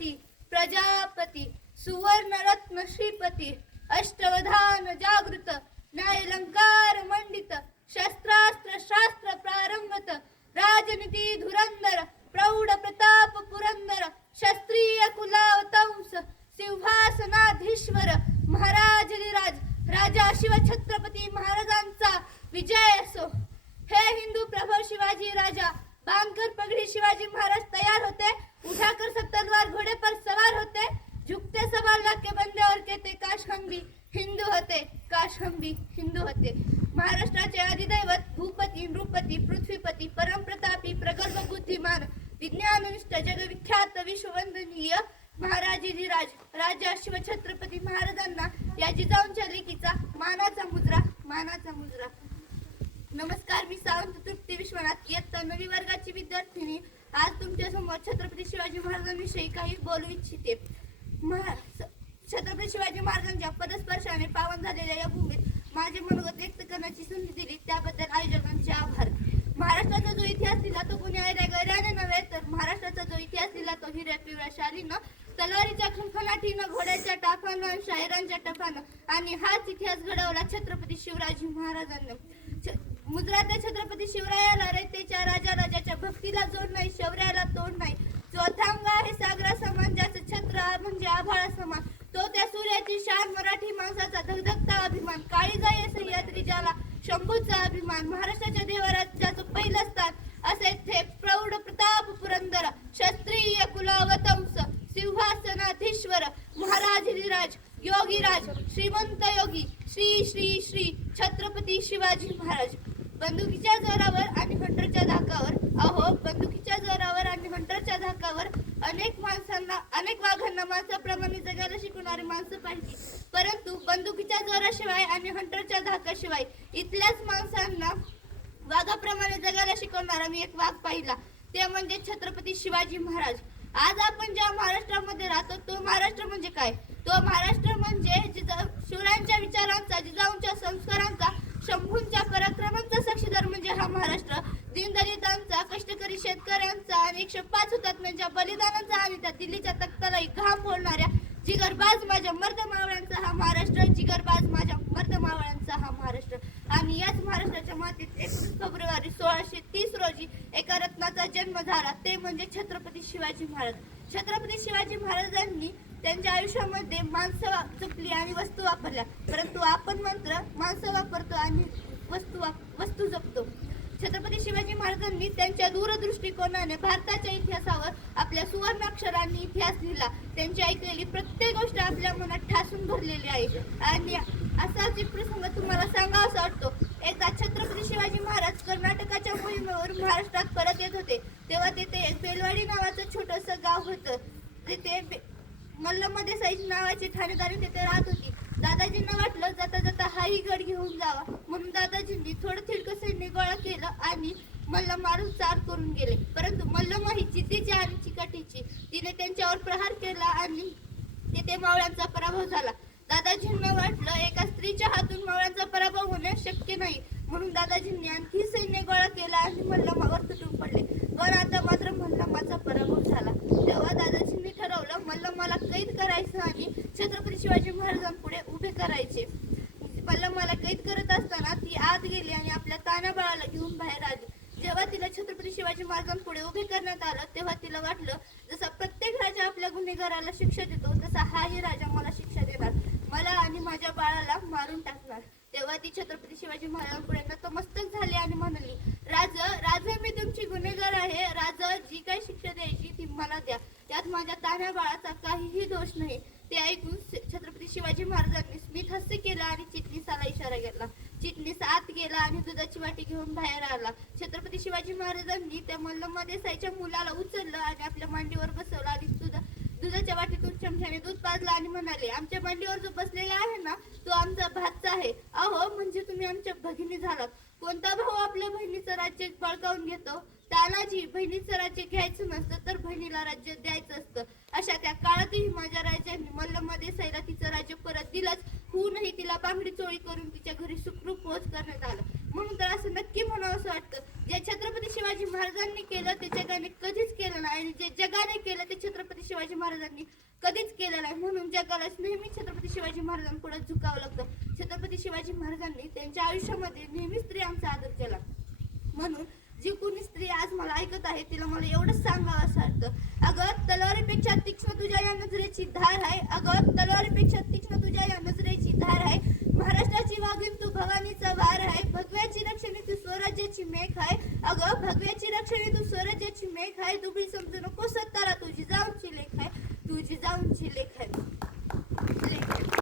गणपती प्रजापती सुवर्णरत्न श्रीपती अष्टवधान जागृत न्यायलंकार मंडित शस्त्रास्त्र शास्त्र प्रारंभत राजनीती धुरंधर प्रौढ प्रताप पुरंदर क्षत्रिय कुलावतंस सिंहासनाधीश्वर महाराजाधिराज राजा शिवछत्रपती महाराजांचा विजय असो। हे हिंदू प्रभू शिवाजी राजा बांधकर पगड़ी शिवाजी महाराज तैयार होते, उठाकर सब तलवार घोड़े पर सवार होते, झुकते सवार के बंदे और कहते काश हम भी हिंदू होते, काश हम भी हिंदू होते। महाराष्ट्राचे अधिदैवत भूपती नृपती पृथ्वीपती परमप्रतापी प्रगल्भ बुद्धिमान विज्ञाननिष्ठ जगविख्यात विश्ववंदनीय महाराजाधिराज राजा शिवछत्रपती महाराजांना या जिजाऊंच्या लेकीचा मानाचा मुजरा। नमस्कार, मी सावंत तृप्ती विश्वनाथ इयत्ता 9वी वर्गाची विद्यार्थिनी आज तुमच्या समोर छत्रपती शिवाजी महाराजांविषयी काही बोलू इच्छिते। छत्रपती शिवाजी महाराजांच्या पदस्पर्शाने पावन झालेल्या या भूमीत माझे मनोगत व्यक्त करण्याची संधी दिली त्याबद्दल आयोजकांचे आभार। महाराष्ट्राचा जो इतिहास दिला तो कोणी गैराने नव्हे, तर महाराष्ट्राचा जो इतिहास दिला तो हिरव्या पिवळ्या शालीनं, तलवारीच्या खणखणाटीनं, घोड्याच्या टापानं, शाहिरांच्या टपानं, आणि हाच इतिहास घडवला छत्रपती शिवाजी महाराजांनी। मुजरात छत्रपती शिवरायाला रयतेच्या राजाच्या भक्तीला जोड नाही, शौर्याला तोड नाही, चौथा अंग आहे सागरा समान, ज्याचं छत्र म्हणजे आभाळा समान, तो त्या सूर्याची शान, मराठी माणसाचा धगधगता अभिमान, काळीजाई सह्याद्री ज्याला शंभूचा अभिमान, महाराष्ट्राच्या देवराज्याचं पहिलं स्थान असे थे प्रौढ प्रताप पुरंदर क्षत्रिय कुलावतंस सिंहासनाधीश्वर महाराजाधिराज योगीराज श्रीमंत योगी श्री श्री श्री छत्रपती शिवाजी महाराज। बंदुकीच्या जोरावर आणि हंटरच्या धाकावर, अहो बंदुकीच्या जोरावर आणि हंटरच्या धाकावर अनेक वाघांना माणसाप्रमाणे जगायला शिकवणारी माणसं पाहिली, परंतु बंदुकीच्या जोराशिवाय आणि हंटरच्या धाकाशिवाय इथल्याच माणसांना वाघाप्रमाणे जगायला शिकवणारा मी एक वाघ पाहिला, ते म्हणजे छत्रपती शिवाजी महाराज। आज आपण ज्या महाराष्ट्रामध्ये राहतो तो महाराष्ट्र म्हणजे काय? तो महाराष्ट्र म्हणजे शिवरायांच्या विचारांचा, जिजाऊंच्या संस्कारांचा, शंभूंच्या पराक्रमांचा साक्षीदार म्हणजे हा महाराष्ट्र। दीनदलितांचा, कष्टकरी शेतकऱ्यांचा आणि 105 हुतात्म्यांच्या बलिदानांचा आणि त्या दिल्लीच्या तख्तालाही घाम फोडणाऱ्या जिगरबाज माझ्या मर्द मावळ्यांचा हा महाराष्ट्र, जिगरबाज माझ्या मर्द मावळ्यांचा हा महाराष्ट्र। आणि याच महाराष्ट्राच्या मातीत 19 फेब्रुवारी 1630 रोजी एका रत्नाचा जन्म झाला, ते म्हणजे छत्रपती शिवाजी महाराज। छत्रपती शिवाजी महाराजांनी त्यांच्या आयुष्यामध्ये माणसं जपली आणि वस्तू वापरल्या, परंतु आपण मात्र माणसं वापरतो आणि वस्तू जपतो। छत्रपती शिवाजी महाराजांनी त्यांच्या दूरदृष्टिकोनाने भारताच्या इतिहासावर आपल्या सुवर्णाक्षरांनी इतिहास लिहिला। त्यांची ऐकलेली प्रत्येक गोष्ट आपल्या मनात ठासून भरलेली आहे। आणि असाच एक प्रसंग तुम्हाला सांगावासा वाटतो। एकदा छत्रपती शिवाजी महाराज कर्नाटकाच्या मोहिमेवर महाराष्ट्रात परत येत होते, तेव्हा तेथे एक बेलवाडी नावाचं छोटंसं गाव होतं। तिथे मल्लम देसाई नावाची ठाणेदारी तिथे राहत होती। दादाजींना वाटलं जाता जाता हाही गड घेऊन जावा, म्हणून दादाजींनी थोडं थिडकं सैन्य गोळा केलं आणि मल्लम मारून चाल करून गेले, परंतु मल्लम ही जिद्दीची आणि चिकाटीची, तिने त्यांच्यावर प्रहार केला आणि तिथे मावळ्यांचा पराभव झाला। दादाजींना वाटलं एका स्त्रीच्या हातून मावळ्यांचा पराभव होणे शक्य नाही, म्हणून दादाजींनी आणखी सैन्य गोळा केला आणि मल्लमावर तुटून पडले, पण आता मात्र मल्लमाचा पराभव झाला। तेव्हा दादाजींनी ठरवलं मल्लमाला कैद करायचं आणि छत्रपती शिवाजी महाराजांपुढे उभे करायचे। मल्लमाला कैद करत असताना ती आत गेली आणि आपल्या तान्या बाळाला घेऊन बाहेर आली। जेव्हा तिला छत्रपती शिवाजी महाराजांपुढे उभे करण्यात आलं तेव्हा तिला वाटलं जसा प्रत्येक राजा आपल्या गुन्हेगाराला शिक्षा देतो तसा हाही राजा मला शिक्षा देणार, मला आणि माझ्या बाळाला मारून टाकणार। तेव्हा ती छत्रपती शिवाजी महाराजांपुढे नतमस्तक झाली आणि म्हणाली, राजा मी तुमची गुन्हेगार आहे, राजा जी काही शिक्षा द्यायची ती मला द्या, त्यात माझ्या तान्या बाळाचा काहीही दोष नाही। ते ऐकून छत्रपती शिवाजी महाराजांनी स्मित हास्य केलं आणि चिटणीसाला इशारा केला। चिटणीस आत गेला आणि दुधाची वाटी घेऊन बाहेर आला। छत्रपती शिवाजी महाराजांनी त्या मल्लम देसाईच्या मुलाला उचललं आणि आपल्या मांडीवर बसवलं आणि दुधाच्या वाटीतून चमच्याने दूध पाजलं आणि म्हणाले, आमच्या मांडीवर जो बसलेला आहे ना तो आमचा भाचा आहे। अहो म्हणजे तुम्ही आमच्या भगिनी झालात। कोणता भाऊ आपल्या बहिणीचं राज्य बळकावून घेतो? तानाजी, बहिणीचं राज्य घ्यायचं नसतं तर बहिणीला राज्य द्यायचं असतं। अशा त्या काळातही माझ्या राजांनी मल्लम देसाईला तिचं राज्य परत दिलंच, होऊनही तिला बांगडी चोळी करून तिच्या घरी सुखरूप पोहोच करण्यात आलं। म्हणून तर असं नक्की म्हणावं असं वाटतं, जे छत्रपती शिवाजी महाराजांनी केलं ते जगाने कधीच केलं नाही आणि जे जगाने केलं ते छत्रपती छत्रपती शिवाजी महाराजांनी कधीच केलं नाही. म्हणून जगाला नेहमी छत्रपती शिवाजी महाराजांपुढे झुकावं लागतं. छत्रपती शिवाजी महाराजांनी त्यांच्या आयुष्यामध्ये नेहमी स्त्रियांचा आदर केला. म्हणून जी कोणी स्त्री आज मला ऐकत आहे तिला मला एवढंच सांगावं असं वाटतं, अगं तलवारीपेक्षा तीक्ष्ण तुझ्या या नजरेची धार आहे, अगं तलवारीपेक्षा तीक्ष्ण तुझ्या या नजरेची धार आहे, महाराष्ट्राची वाघीण तू भवानीचा वार आहे, भगव्याची रक्षणी तू स्वराज्याची मेघ आहे, अगं भगव्याची रक्षणी तू स्वराज्याची मेघ आहे, दुबळी समजू नको सत्तारा तुझी जाऊनची लेख आहे, तुझी जाऊनची लेख आहे.